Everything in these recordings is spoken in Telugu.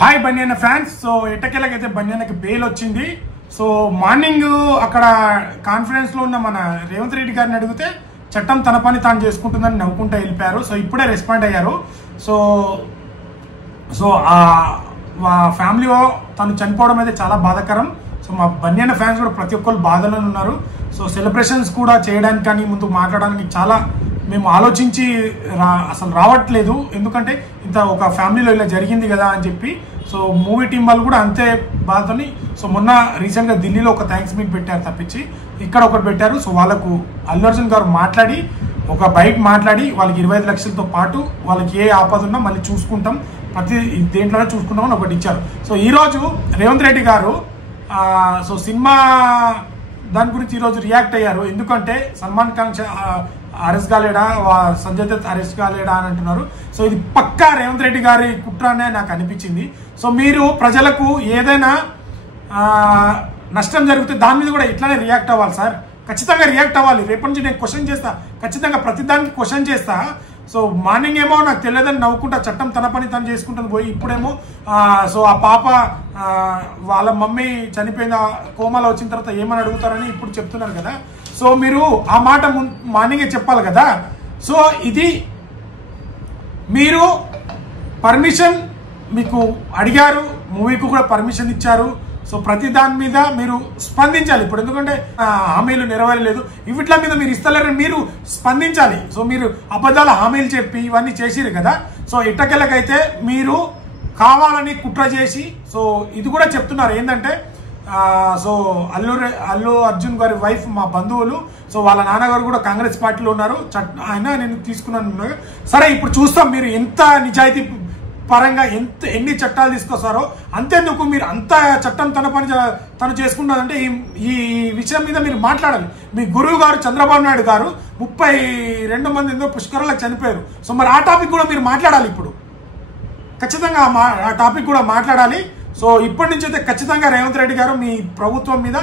హాయ్ బన్యన్న ఫ్యాన్స్. సో ఎట్టకేలకైతే బన్యన్నకి బెయిల్ వచ్చింది. సో మార్నింగ్ అక్కడ కాన్ఫరెన్స్ లో ఉన్న మన రేవంత్ రెడ్డి గారిని అడిగితే చట్టం తన పని తాను చేసుకుంటుందని నవ్వుకుంటూ వెళ్ళిపోయారు. సో ఇప్పుడే రెస్పాండ్ అయ్యారు. సో సో మా ఫ్యామిలీలో తను చనిపోవడం అయితే చాలా బాధాకరం. సో మా బన్యన్న ఫ్యాన్స్ కూడా ప్రతి ఒక్కరు బాధలో ఉన్నారు. సో సెలబ్రేషన్స్ కూడా చేయడానికి కానీ ముందు మాట్లాడడానికి చాలా మేము ఆలోచించి అసలు రావట్లేదు. ఎందుకంటే ఇంత ఒక ఫ్యామిలీలో ఇలా జరిగింది కదా అని చెప్పి. సో మూవీ టీం వాళ్ళు కూడా అంతే బాధతోని. సో మొన్న రీసెంట్గా ఢిల్లీలో ఒక థ్యాంక్స్ మీట్ పెట్టారు తప్పించి ఇక్కడ ఒకటి పెట్టారు. సో వాళ్ళకు అల్లు అర్జున్ గారు మాట్లాడి ఒక బైక్ మాట్లాడి వాళ్ళకి 25 లక్షలతో పాటు వాళ్ళకి ఏ ఆపద ఉన్నా మళ్ళీ చూసుకుంటాం, ప్రతి దేంట్లోనే చూసుకుంటామని ఒకటి ఇచ్చారు. సో ఈరోజు రేవంత్ రెడ్డి గారు సో సినిమా దాని గురించి ఈరోజు రియాక్ట్ అయ్యారు. ఎందుకంటే సల్మాన్ ఖాన్ అరెస్ట్ కాలేడా, సంజయ్ దత్ అరెస్ట్ కాలేడా అని అంటున్నారు. సో ఇది పక్కా రేవంత్ రెడ్డి గారి కుట్రనే నాకు అనిపించింది. సో మీరు ప్రజలకు ఏదైనా నష్టం జరిగితే దాని మీద కూడా ఇట్లానే రియాక్ట్ అవ్వాలి సార్, ఖచ్చితంగా రియాక్ట్ అవ్వాలి. రేపటి నుంచి నేను క్వశ్చన్ చేస్తా, ఖచ్చితంగా ప్రతిదానికి క్వశ్చన్ చేస్తా. సో మార్నింగ్ ఏమో నాకు తెలియదని నవ్వుకుంటా చట్టం తన పని తను చేసుకుంటుంది పోయి, ఇప్పుడేమో సో ఆ పాప వాళ్ళ మమ్మీ చనిపోయింది కోమాలో వచ్చిన తర్వాత ఏమని అడుగుతారని ఇప్పుడు చెప్తున్నారు కదా. సో మీరు ఆ మాట మార్నింగే చెప్పాలి కదా. సో ఇది మీరు పర్మిషన్ మీకు అడిగారు, మూవీకి కూడా పర్మిషన్ ఇచ్చారు. సో ప్రతి దాని మీద మీరు స్పందించాలి. ఇప్పుడు ఎందుకంటే హామీలు నెరవేరలేదు, వీటిల మీద మీరు ఇస్తలేరని మీరు స్పందించాలి. సో మీరు అబద్ధాల హామీలు చెప్పి ఇవన్నీ చేసిరు కదా. సో ఇట్టకెళ్ళకైతే మీరు కావాలని కుట్ర చేసి సో ఇది కూడా చెప్తున్నారు ఏంటంటే సో అల్లు అర్జున్ గారి వైఫ్ మా బంధువులు, సో వాళ్ళ నాన్నగారు కూడా కాంగ్రెస్ పార్టీలో ఉన్నారు, ఆయన నేను తీసుకున్నాను. సరే ఇప్పుడు చూస్తాం మీరు ఎంత నిజాయితీ పరంగా ఎన్ని చట్టాలు తీసుకొస్తారో అంతేందుకు మీరు అంత చట్టం తన పని తను చేసుకుంటారంటే ఈ విషయం మీద మీరు మాట్లాడాలి. మీ గురువు గారు చంద్రబాబు నాయుడు గారు 32 మంది ఎంతో పుష్కరాలకు చనిపోయారు. సో మరి ఆ టాపిక్ కూడా మీరు మాట్లాడాలి. ఇప్పుడు ఖచ్చితంగా ఆ టాపిక్ కూడా మాట్లాడాలి. సో ఇప్పటి నుంచి అయితే ఖచ్చితంగా రేవంత్ రెడ్డి గారు మీ ప్రభుత్వం మీద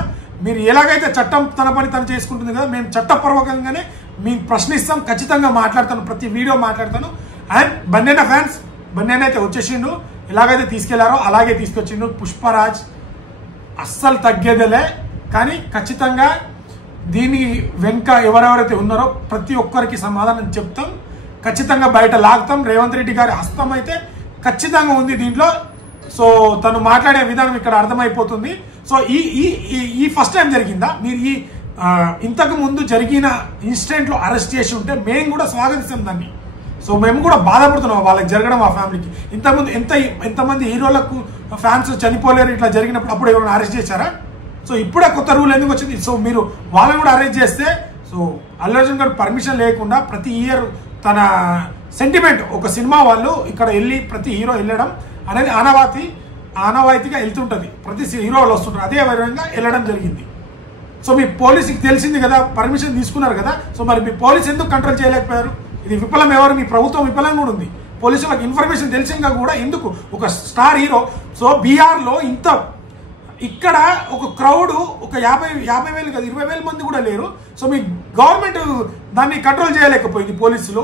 మీరు ఎలాగైతే చట్టం తన పని తను చేసుకుంటుంది కదా, మేము చట్టపూర్వకంగానే మీకు ప్రశ్నిస్తాం, ఖచ్చితంగా మాట్లాడతాను, ప్రతి వీడియో మాట్లాడతాను. అండ్ బన్యన్న ఫ్యాన్స్, బన్యన్న అయితే వచ్చేసిండు, ఎలాగైతే తీసుకెళ్లారో అలాగే తీసుకొచ్చిండు. పుష్పరాజ్ అస్సలు తగ్గేదేలే, కానీ ఖచ్చితంగా దీని వెనుక ఎవరెవరైతే ఉన్నారో ప్రతి ఒక్కరికి సమాధానం చెప్తాం, ఖచ్చితంగా బయట లాగుతాం. రేవంత్ రెడ్డి గారి హస్తం అయితే ఖచ్చితంగా ఉంది దీంట్లో. సో తను మాట్లాడే విధానం ఇక్కడ అర్థమైపోతుంది. సో ఈ ఫస్ట్ టైం జరిగిందా, మీరు ఇంతకు ముందు జరిగిన ఇన్సిడెంట్లో అరెస్ట్ చేసి ఉంటే మేము కూడా స్వాగతిస్తాం దాన్ని. సో మేము కూడా బాధపడుతున్నాం వాళ్ళకి జరగడం, ఆ ఫ్యామిలీకి. ఇంతకుముందు ఎంతమంది హీరోలకు ఫ్యాన్స్ చనిపోలేరు ఇట్లా జరిగినప్పుడు, అప్పుడు ఎవరైనా అరెస్ట్ చేశారా? సో ఇప్పుడే కొత్త రూల్ ఎందుకు వచ్చింది? సో మీరు వాళ్ళని కూడా అరెస్ట్ చేస్తే, సో అల్లు అర్జున్ గారు పర్మిషన్ లేకుండా ప్రతి ఇయర్ తన సెంటిమెంట్ ఒక సినిమా వాళ్ళు ఇక్కడ వెళ్ళి ప్రతి హీరో వెళ్ళడం అనేది ఆనవాయితీగా వెళ్తుంటుంది, ప్రతి హీరో వాళ్ళు వస్తుంటారు, అదే విధంగా వెళ్ళడం జరిగింది. సో మీ పోలీసుకి తెలిసింది కదా, పర్మిషన్ తీసుకున్నారు కదా. సో మరి మీ పోలీసు ఎందుకు కంట్రోల్ చేయలేకపోయారు? ఇది విఫలం ఎవరు? మీ ప్రభుత్వం విఫలంగా కూడా ఉంది. పోలీసులకు ఇన్ఫర్మేషన్ తెలిసిందా కూడా ఎందుకు? ఒక స్టార్ హీరో. సో బీహార్లో ఇక్కడ ఒక క్రౌడ్ ఒక 50,000 కాదు 20,000 మంది కూడా లేరు. సో మీ గవర్నమెంట్ దాన్ని కంట్రోల్ చేయలేకపోయింది. పోలీసులు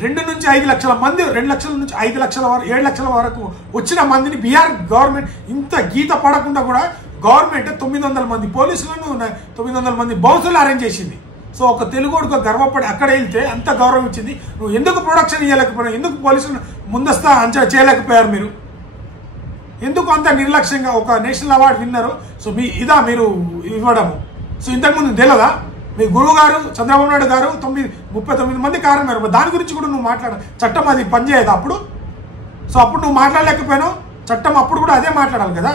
2 నుంచి 5 లక్షల మంది, 2 లక్షల నుంచి 5 లక్షల వరకు 7 లక్షల వరకు వచ్చిన మందిని బీహార్ గవర్నమెంట్ ఇంత గీత పడకుండా కూడా గవర్నమెంట్ 900 మంది పోలీసులను 900 మంది బౌన్సులు అరేంజ్ చేసింది. సో ఒక తెలుగుడికి గర్వపడి అక్కడ వెళ్తే అంత గౌరవం ఇచ్చింది. నువ్వు ఎందుకు ప్రొడక్షన్ ఇవ్వలేకపోయావు? ఎందుకు పోలీసులు ముందస్తు అంచనా చేయలేకపోయారు? మీరు ఎందుకు అంత నిర్లక్ష్యంగా? ఒక నేషనల్ అవార్డు విన్నరు. సో మీరు ఇవ్వడము. సో ఇంతకుముందు తెలియదా? మీ గురువు గారు చంద్రబాబు నాయుడు గారు 39 మంది కారణం, దాని గురించి కూడా నువ్వు మాట్లాడ, చట్టం అది పనిచేయదు అప్పుడు. సో అప్పుడు నువ్వు మాట్లాడలేకపోయావు, చట్టం అప్పుడు కూడా అదే మాట్లాడాలి కదా.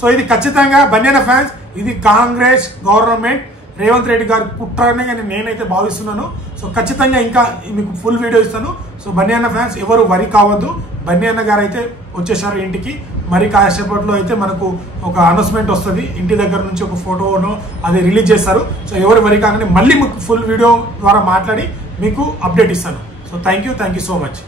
సో ఇది ఖచ్చితంగా బన్యన్న ఫ్యాన్స్, ఇది కాంగ్రెస్ గవర్నమెంట్ రేవంత్ రెడ్డి గారి కుట్రనే నేనైతే భావిస్తున్నాను. సో ఖచ్చితంగా ఇంకా మీకు ఫుల్ వీడియో ఇస్తాను. సో బన్యన్న ఫ్యాన్స్ ఎవరు వరి కావద్దు. బన్యన్న గారు అయితే వచ్చేసారు ఇంటికి. మరి కాసేపట్లో అయితే మనకు ఒక అనౌన్స్మెంట్ వస్తుంది, ఇంటి దగ్గర నుంచి ఒక ఫోటోను అది రిలీజ్ చేస్తారు. సో ఎవరు వరి కాగానే మళ్ళీ మీకు ఫుల్ వీడియో ద్వారా మాట్లాడి మీకు అప్డేట్ ఇస్తాను. So thank you so much.